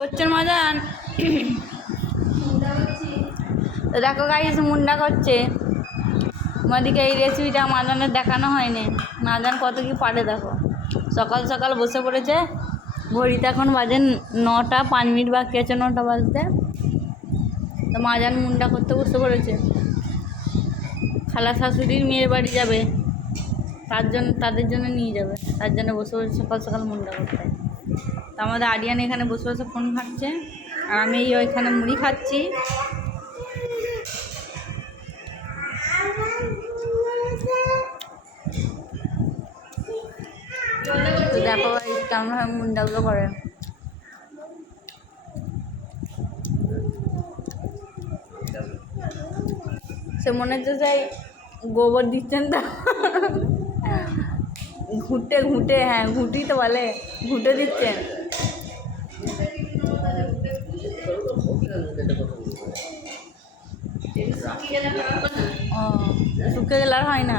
করছেন মাজান। তো দেখো গাইস মুন্ডা করছে। আমাদেরকে এই রেসিপিটা মাজানের দেখানো হয়নি। মাজান কত কি পারে দেখো। সকাল সকাল বসে পড়েছে। ঘড়িতে এখন বাজে 9টা 5 মিনিট বাকি আছে 9টা বাজতে। তো মাজান মুন্ডা করতে বসে পড়েছে। খালা শাশুড়ির মেয়ের বাড়ি যাবে, তাদের জন্য নিয়ে যাবে, তার জন্য বসে বসে সকাল সকাল মুন্ডা করতে। তো আমাদের আরিয়ান এখানে বসে বসে ফোন খাচ্ছে, আর আমি ওইখানে মুড়ি খাচ্ছি। তো দেখো কেমন মুন্ডাগুলো করে। সে মনে হচ্ছে যাই গোবর দিচ্ছেন তো ঘুটে ঘুটে, হ্যাঁ ঘুটি তো বলে, ঘুটে দিচ্ছেন। ও শুকে গেলে আর হয় না।